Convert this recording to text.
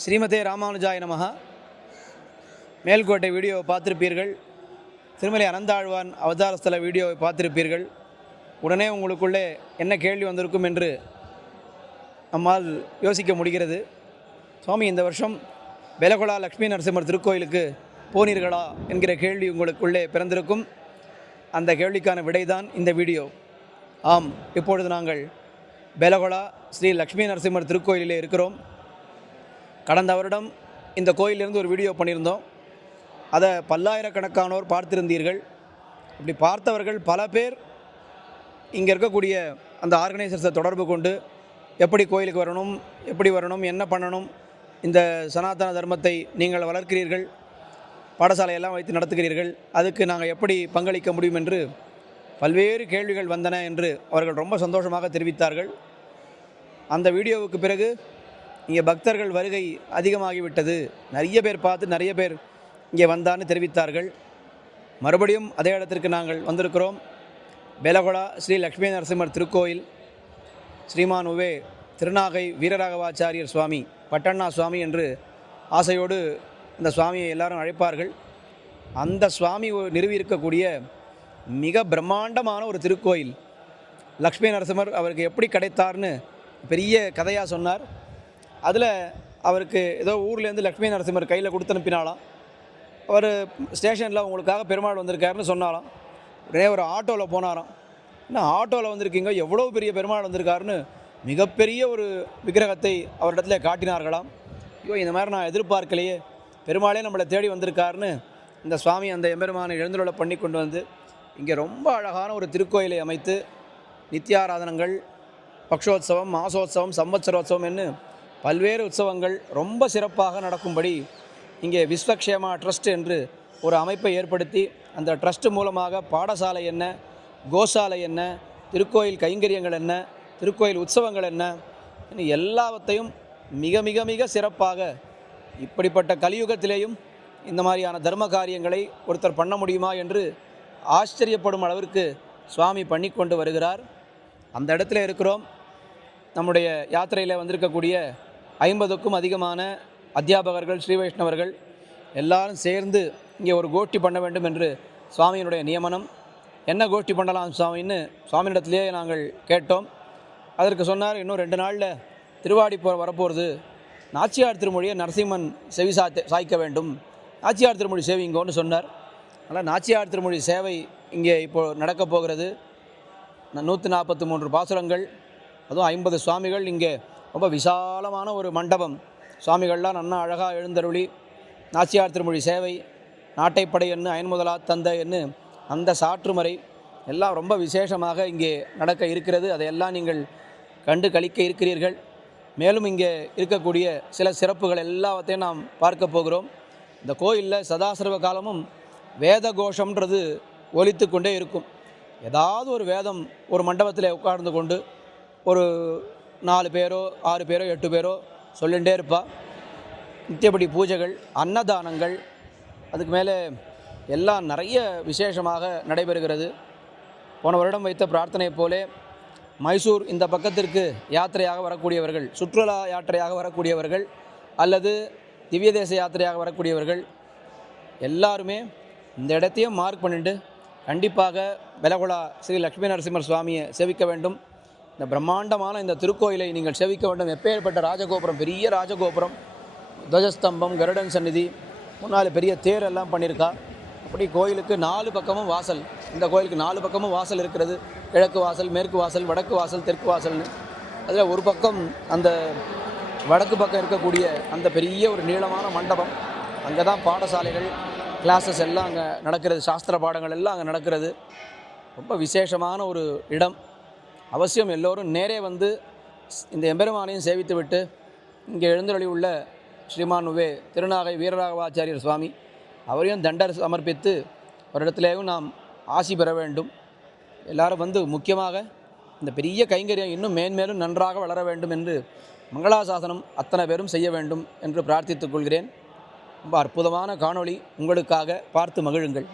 ஸ்ரீமதே ராமானுஜாய நமஹ. மேல்கோட்டை வீடியோவை பார்த்துருப்பீர்கள். திருமலை அனந்தாழ்வான் அவதாரஸ்தல வீடியோவை பார்த்துருப்பீர்கள். உடனே உங்களுக்குள்ளே என்ன கேள்வி வந்திருக்கும் என்று நம்மால் யோசிக்க முடிகிறது. சுவாமி, இந்த வருஷம் பெலகொளா லக்ஷ்மி நரசிம்மர் திருக்கோயிலுக்கு போனீர்களா என்கிற கேள்வி உங்களுக்குள்ளே பிறந்திருக்கும். அந்த கேள்விக்கான விடைதான் இந்த வீடியோ. ஆம், இப்பொழுது நாங்கள் பெலகொளா ஸ்ரீ லக்ஷ்மி நரசிம்மர் திருக்கோயிலிலே இருக்கிறோம். கடந்த வருடம் இந்த கோயிலிருந்து ஒரு வீடியோ பண்ணியிருந்தோம். அதை பல்லாயிரக்கணக்கானோர் பார்த்திருந்தீர்கள். இப்படி பார்த்தவர்கள் பல பேர் இங்கே இருக்கக்கூடிய அந்த ஆர்கனைசர்ஸை தொடர்பு கொண்டு எப்படி கோயிலுக்கு வரணும், எப்படி வரணும், என்ன பண்ணணும், இந்த சனாதன தர்மத்தை நீங்கள் வளர்க்கிறீர்கள், பாடசாலையெல்லாம் வைத்து நடத்துகிறீர்கள், அதுக்கு நாங்கள் எப்படி பங்களிக்க முடியும் என்று பல்வேறு கேள்விகள் வந்தன என்று அவர்கள் ரொம்ப சந்தோஷமாக தெரிவித்தார்கள். அந்த வீடியோவுக்கு பிறகு இங்கே பக்தர்கள் வருகை அதிகமாகிவிட்டது, நிறைய பேர் பார்த்து நிறைய பேர் இங்கே வந்தான்னு தெரிவித்தார்கள். மறுபடியும் அதே இடத்திற்கு நாங்கள் வந்திருக்கிறோம். பெலகொளா ஸ்ரீ லக்ஷ்மி நரசிம்மர் திருக்கோயில். ஸ்ரீமான் உவே திருநாகை வீரராகவாச்சாரியர் சுவாமி, பட்டண்ணா சுவாமி என்று ஆசையோடு இந்த சுவாமியை எல்லாரும் அழைப்பார்கள். அந்த சுவாமி நிறுவியிருக்கக்கூடிய மிக பிரம்மாண்டமான ஒரு திருக்கோயில். லக்ஷ்மி நரசிம்மர் அவருக்கு எப்படி கிடைத்தார்னு பெரிய கதையாக சொன்னார். அதில் அவருக்கு ஏதோ ஊர்லேருந்து லக்ஷ்மி நரசிம்மர் கையில் கொடுத்து அனுப்பினாலாம். அவர் ஸ்டேஷனில் உங்களுக்காக பெருமாள் வந்திருக்காருன்னு சொன்னாலாம். உடனே ஒரு ஆட்டோவில் போனாராம். என்ன ஆட்டோவில் வந்திருக்கீங்க, எவ்வளோ பெரிய பெருமாள் வந்திருக்காருன்னு மிகப்பெரிய ஒரு விக்கிரகத்தை அவரிடத்துல காட்டினார்களாம். ஐயோ, இந்த மாதிரி நான் எதிர்பார்க்கலையே, பெருமாளே நம்மளை தேடி வந்திருக்காருன்னு இந்த சுவாமி அந்த எம்பெருமானை எழுந்துருளை பண்ணி கொண்டு வந்து இங்கே ரொம்ப அழகான ஒரு திருக்கோயிலை அமைத்து நித்தியாராதனங்கள், பக்ஷோத்சவம், மாசோத்சவம், சம்வத்சரோத்சவம் என்று பல்வேறு உற்சவங்கள் ரொம்ப சிறப்பாக நடக்கும்படி இங்கே விஸ்வக்ஷேமா ட்ரஸ்ட் என்று ஒரு அமைப்பை ஏற்படுத்தி அந்த ட்ரஸ்ட் மூலமாக பாடசாலை என்ன, கோசாலை என்ன, திருக்கோயில் கைங்கரியங்கள் என்ன, திருக்கோயில் உற்சவங்கள் என்ன, எல்லாவற்றையும் மிக மிக மிக சிறப்பாக இப்படிப்பட்ட கலியுகத்திலேயும் இந்த மாதிரியான தர்ம காரியங்களை ஒருத்தர் பண்ண முடியுமா என்று ஆச்சரியப்படும் அளவிற்கு சுவாமி பண்ணி கொண்டு வருகிறார். அந்த இடத்துல இருக்கிறோம். நம்முடைய யாத்திரையில் வந்திருக்கக்கூடிய 50க்கும் அதிகமான அத்தியாபகர்கள், ஸ்ரீ வைஷ்ணவர்கள் எல்லாரும் சேர்ந்து இங்கே ஒரு கோஷ்டி பண்ண வேண்டும் என்று சுவாமியினுடைய நியமனம். என்ன கோஷ்டி பண்ணலாம் சுவாமின்னு சுவாமியிடத்திலேயே நாங்கள் கேட்டோம். அதற்கு சொன்னார், இன்னும் 2 நாளில் திருவாடி வரப்போகிறது, நாச்சியார் திருமொழியை நரசிம்மன் செவி சாய்க்க வேண்டும், நாச்சியார் திருமொழி சேவிங்கோன்னு சொன்னார். அதனால் நாச்சியார் திருமொழி சேவை இங்கே இப்போது நடக்கப் போகிறது. 143 பாசுரங்கள், அதுவும் 50 சுவாமிகள். இங்கே ரொம்ப விசாலமான ஒரு மண்டபம். சுவாமிகள்லாம் நன்னா அழகாக எழுந்தருளி நாச்சியார் திருமொழி சேவை, நாட்டைப்படை என்ன, அயன்முதலா தந்த என்ன, அந்த சாற்றுமறை எல்லாம் ரொம்ப விசேஷமாக இங்கே நடக்க இருக்கிறது. அதையெல்லாம் நீங்கள் கண்டு கழிக்க இருக்கிறீர்கள். மேலும் இங்கே இருக்கக்கூடிய சில சிறப்புகள் எல்லாவற்றையும் நாம் பார்க்க போகிறோம். இந்த கோயிலில் சதாசர்வ காலமும் வேத கோஷம்ன்றது ஒலித்து கொண்டே இருக்கும். ஏதாவது ஒரு வேதம் ஒரு மண்டபத்தில் உட்கார்ந்து கொண்டு ஒரு 4 பேரோ 6 பேரோ 8 பேரோ சொல்லிகிட்டே இருப்பா. நித்தியப்படி பூஜைகள், அன்னதானங்கள், அதுக்கு மேலே எல்லாம் நிறைய விசேஷமாக நடைபெறுகிறது. போன வருடம் வைத்த பிரார்த்தனை போலே மைசூர் இந்த பக்கத்திற்கு யாத்திரையாக வரக்கூடியவர்கள், சுற்றுலா யாத்திரையாக வரக்கூடியவர்கள் அல்லது திவ்ய தேச யாத்திரையாக வரக்கூடியவர்கள் எல்லாருமே இந்த இடத்தையும் மார்க் பண்ணிட்டு கண்டிப்பாக பெலகொளா ஸ்ரீ லக்ஷ்மி நரசிம்மர் சுவாமியை சேவிக்க வேண்டும். இந்த பிரம்மாண்டமான இந்த திருக்கோயிலை நீங்கள் சேவிக்க வேண்டும். எப்பேற்பட்ட ராஜகோபுரம், பெரிய ராஜகோபுரம், துவஜஸ்தம்பம், கருடன் சந்நிதி, முன்னால் பெரிய தேரெல்லாம் பண்ணியிருக்கா. அப்படி கோயிலுக்கு 4 பக்கமும் வாசல். இந்த கோயிலுக்கு 4 பக்கமும் வாசல் இருக்கிறது. கிழக்கு வாசல், மேற்கு வாசல், வடக்கு வாசல், தெற்கு வாசல்னு. அதில் ஒரு பக்கம் அந்த வடக்கு பக்கம் இருக்கக்கூடிய அந்த பெரிய ஒரு நீளமான மண்டபம், அங்கே தான் பாடசாலைகள், கிளாஸஸ் எல்லாம் அங்கே நடக்கிறது, சாஸ்திர பாடங்கள் எல்லாம் அங்கே நடக்கிறது. ரொம்ப விசேஷமான ஒரு இடம். அவசியம் எல்லோரும் நேரே வந்து இந்த எம்பெருமானையும் சேவித்து விட்டு இங்கே எழுந்தருளி உள்ள ஸ்ரீமான் உவே திருநாகை வீரராகவாச்சாரியர் சுவாமி அவரையும் தண்டர் சமர்ப்பித்து ஒரு இடத்துலேயும் நாம் ஆசி பெற வேண்டும். எல்லாரும் வந்து முக்கியமாக இந்த பெரிய கைங்கரியம் இன்னும் மேன்மேலும் நன்றாக வளர வேண்டும் என்று மங்களாசாசனம் அத்தனை பேரும் செய்ய வேண்டும் என்று பிரார்த்தித்துக் கொள்கிறேன். ரொம்ப அற்புதமான காணொளி உங்களுக்காக, பார்த்து மகிழுங்கள்.